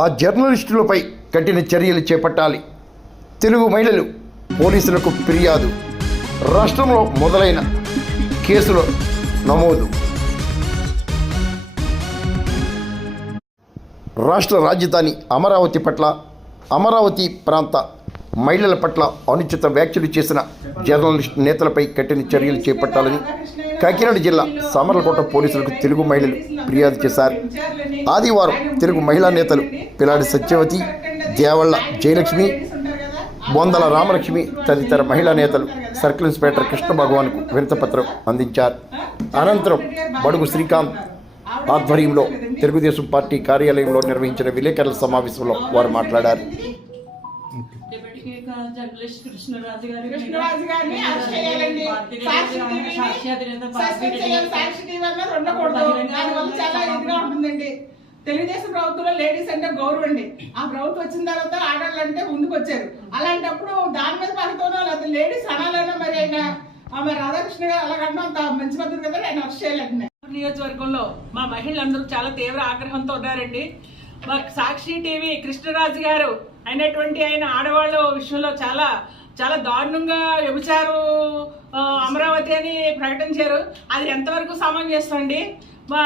ఆ జర్నలిస్టులపై కఠిన చర్యలు చేపట్టాలి. తెలుగు మహిళలు పోలీసులకు ఫిర్యాదు. రాష్ట్రంలో మొదలైన కేసుల నమోదు. రాష్ట్ర రాజధాని అమరావతి పట్ల, అమరావతి ప్రాంత మహిళల పట్ల అనుచిత వ్యాఖ్యలు చేసిన జర్నలిస్ట్ నేతలపై కఠిన చర్యలు చేపట్టాలని కాకినాడ జిల్లా సామర్లకోట పోలీసులకు తెలుగు మహిళలు ఫిర్యాదు చేశారు. ఆదివారం తెలుగు మహిళా నేతలు పిలాడి సత్యవతి, దేవళ్ళ జయలక్ష్మి, బొందల రామలక్ష్మి తదితర మహిళా నేతలు సర్కిల్ ఇన్స్పెక్టర్ కృష్ణ భగవాన్కు వినతిపత్రం అందించారు. అనంతరం బడుగు శ్రీకాంత్ ఆధ్వర్యంలో తెలుగుదేశం పార్టీ కార్యాలయంలో నిర్వహించిన విలేకరుల సమావేశంలో వారు మాట్లాడారు. జర్నలిస్ట్ కృష్ణరాజు గారిని తెలుగుదేశం ప్రభుత్వంలో లేడీస్ అంటే గౌరవం అండి. ఆ ప్రభుత్వం వచ్చిన తర్వాత ఆడాలంటే ముందుకు వచ్చారు. అలాంటప్పుడు దాని మీద పడుతూనో లేకపోతే లేడీస్ అనాలన్నా మరి ఆయన ఆమె రాధాకృష్ణ గారు అలాగన్నా అంత మంచి పద్ధతి కదా ఆయన అరెస్ట్ చేయాలండి. నియోజకవర్గంలో మా మహిళలందరూ చాలా తీవ్ర ఆగ్రహంతో ఉన్నారండి. మా సాక్షి టీవీ కృష్ణరాజు గారు అయినటువంటి ఆయన ఆడవాళ్ళ విషయంలో చాలా చాలా దారుణంగా వ్యభిచారు అమరావతి అని ప్రకటించారు. అది ఎంతవరకు సమంజసం అండి? మా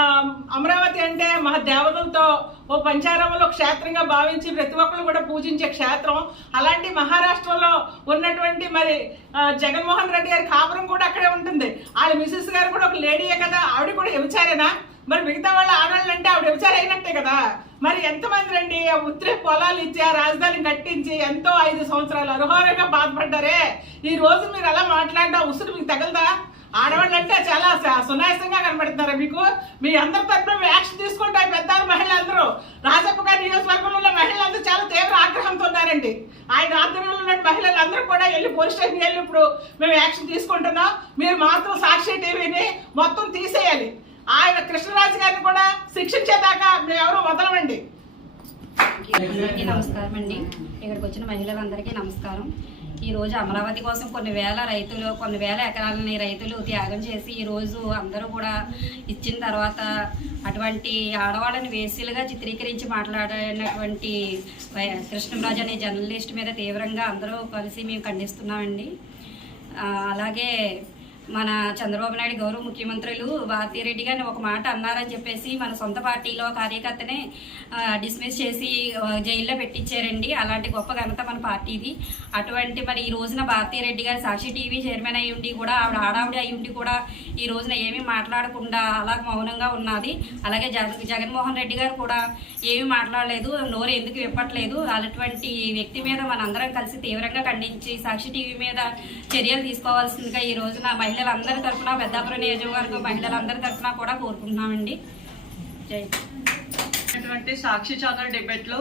అమరావతి అంటే మా దేవతలతో ఓ పంచారామంలో క్షేత్రంగా భావించి ప్రతి ఒక్కరు కూడా పూజించే క్షేత్రం. అలాంటి మహారాష్ట్రలో ఉన్నటువంటి మరి జగన్మోహన్ రెడ్డి గారి కాపురం కూడా అక్కడే ఉంటుంది. వాళ్ళ మిసెస్ గారు కూడా ఒక లేడీయే కదా, ఆవిడ కూడా వ్యభిచారేనా? మరి మిగతా వాళ్ళ ఆడవాళ్ళు అంటే ఆవిడ వ్యభిచారం అయినట్టే కదా. మరి ఎంతమంది రండి ఆ ఉత్తరే పొలాలు ఇచ్చి ఆ రాజధాని కట్టించి ఎంతో 5 సంవత్సరాలు అర్హోరంగా బాధపడ్డారే. ఈ రోజు మీరు అలా మాట్లాడినా ఉసురు మీకు తగలదా? ఆడవాళ్ళు అంటే చాలా సునాయాసంగా కనబడుతున్నారా మీకు? మీ అందరి తరఫున యాక్షన్ తీసుకుంటారు పెద్ద మహిళలందరూ. రాజప్ప గారి నియోజకవర్గంలో ఉన్న మహిళలందరూ చాలా తీవ్ర ఆగ్రహంతో ఉన్నారండి. ఆయన ఆధ్వర్యంలో ఉన్న మహిళలందరూ కూడా వెళ్ళి పోలీస్ స్టేషన్కి వెళ్ళి ఇప్పుడు మేము యాక్షన్ తీసుకుంటున్నాం. మీరు మాత్రం సాక్షి టీవీని మొత్తం తీసేయాలి. ఆయన కృష్ణరాజు గారిని కూడా శిక్షించేదాకా మేము ఎవరు వదలమండి. నమస్కారం అండి. ఇక్కడికి వచ్చిన మహిళలందరికీ నమస్కారం. ఈరోజు అమరావతి కోసం కొన్ని వేల ఎకరాలని రైతులు త్యాగం చేసి ఈరోజు అందరూ కూడా ఇచ్చిన తర్వాత అటువంటి ఆడవాళ్ళని వేసీలుగా చిత్రీకరించి మాట్లాడినటువంటి కృష్ణరాజు అనే జర్నలిస్ట్ మీద తీవ్రంగా అందరూ కలిసి మేము ఖండిస్తున్నామండి. అలాగే మన చంద్రబాబు నాయుడు గౌరవ ముఖ్యమంత్రులు భారతీరెడ్డి గారిని ఒక మాట అన్నారని చెప్పేసి మన సొంత పార్టీలో కార్యకర్తనే డిస్మిస్ చేసి జైల్లో పెట్టించారండి. అలాంటి గొప్ప ఘనత మన పార్టీది. అటువంటి మరి ఈ రోజున భారతీరెడ్డి గారు సాక్షి టీవీ చైర్మన్ అయి ఉండి కూడా ఆవిడ అయి ఉండి కూడా ఈ రోజున ఏమీ మాట్లాడకుండా అలా మౌనంగా ఉన్నది. అలాగే జగన్మోహన్ రెడ్డి గారు కూడా ఏమీ మాట్లాడలేదు, నోరు ఎందుకు విప్పట్లేదు. అటువంటి వ్యక్తి మీద మనందరం కలిసి తీవ్రంగా ఖండించి సాక్షి టీవీ మీద చర్యలు తీసుకోవాల్సిందిగా ఈ రోజున మహిళలందరి తరఫున పెద్దాపురం నియోజకవర్గం మహిళలందరి తరఫున కూడా కోరుకుంటున్నామండి. జై. సాక్షి ఛానల్ డిబేట్లో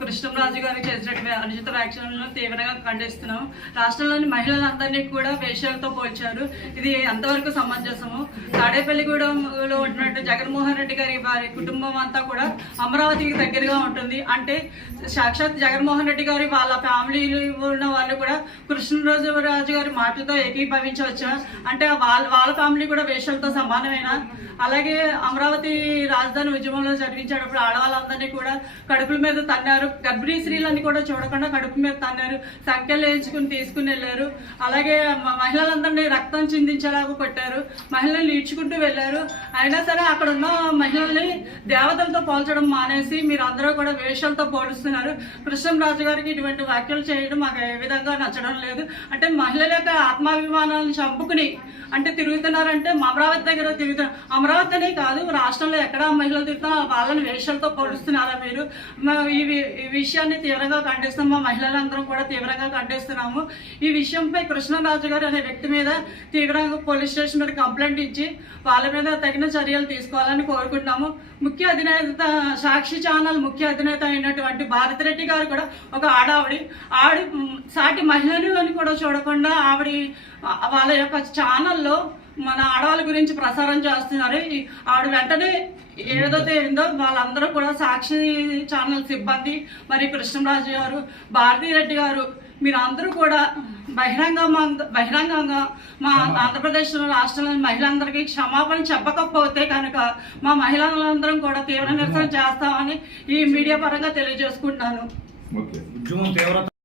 కృష్ణరాజు గారు చేసినటువంటి అనుచిత వ్యాఖ్యలను తీవ్రంగా ఖండిస్తున్నాం. రాష్ట్రంలోని మహిళలందరినీ కూడా వేశ్యలతో పోల్చారు. ఇది ఎంతవరకు సమంజసము? తాడేపల్లిగూడెంలో ఉన్నట్టు జగన్మోహన్ రెడ్డి గారి వారి కుటుంబం అంతా కూడా అమరావతికి దగ్గరగా ఉంటుంది. అంటే సాక్షాత్ జగన్మోహన్ రెడ్డి గారి వాళ్ళ ఫ్యామిలీలు ఉన్న వాళ్ళు కూడా కృష్ణరాజు గారి మాటలతో ఏకీభవించవచ్చా? అంటే వాళ్ళ ఫ్యామిలీ కూడా వేశ్యలతో సమానమేనా? అలాగే అమరావతి రాజధాని ఉద్యమంలో జరిగించేటప్పుడు ఆడవాళ్ళందరినీ కూడా కడుపుల మీద తన్నారు. గర్భిణీ స్త్రీలని కూడా చూడకుండా కడుపు మీద తన్నారు, సంఖ్యలు వేయించుకుని తీసుకుని వెళ్ళారు. అలాగే మహిళలందరినీ రక్తం చిందించేలాగా కొట్టారు, మహిళల్ని ఈడ్చుకుంటూ వెళ్ళారు. అయినా సరే అక్కడ ఉన్న మహిళల్ని దేవతలతో పోల్చడం మానేసి మీరు అందరూ కూడా వేషాలతో పోలుస్తున్నారు. కృష్ణరాజు గారికి ఇటువంటి వ్యాఖ్యలు చేయడం మాకు ఏ విధంగా నచ్చడం లేదు. అంటే మహిళల యొక్క ఆత్మాభిమానాలను చంపుకుని అంటే తిరుగుతున్నారంటే అమరావతి దగ్గర తిరుగుతున్నారు. అమరావతి అనే కాదు, రాష్ట్రంలో ఎక్కడ మహిళలు తిరుగుతున్నా వాళ్ళని వేషాలతో పోలుస్తున్నారా మీరు? ఈ విషయాన్ని తీవ్రంగా ఖండిస్తున్నాము. మా మహిళలందరం కూడా తీవ్రంగా ఖండిస్తున్నాము. ఈ విషయంపై కృష్ణరాజు గారు అనే వ్యక్తి మీద తీవ్రంగా పోలీస్ స్టేషన్ మీద కంప్లైంట్ ఇచ్చి వాళ్ళ మీద తగిన చర్యలు తీసుకోవాలని కోరుకుంటున్నాము. ముఖ్య అధినేత సాక్షి ఛానల్ ముఖ్య అధినేత అయినటువంటి భారతిరెడ్డి గారు కూడా ఒక ఆవిడ సాటి మహిళలు అని కూడా చూడకుండా వాళ్ళ యొక్క ఛానల్లో మన ఆడవాళ్ళ గురించి ప్రసారం చేస్తున్నారు. ఆవిడ వెంటనే ఏదైతే ఏందో వాళ్ళందరూ కూడా సాక్షి ఛానల్ సిబ్బంది, మరి కృష్ణరాజు గారు, భారతీరెడ్డి గారు, మీరు అందరూ కూడా బహిరంగంగా మా ఆంధ్రప్రదేశ్ రాష్ట్రంలోని మహిళలందరికీ క్షమాపణ చెప్పకపోతే కనుక మా మహిళలందరం కూడా తీవ్ర నిరసన చేస్తామని ఈ మీడియా పరంగా తెలియజేసుకుంటున్నాను. ఉద్యమం తీవ్రత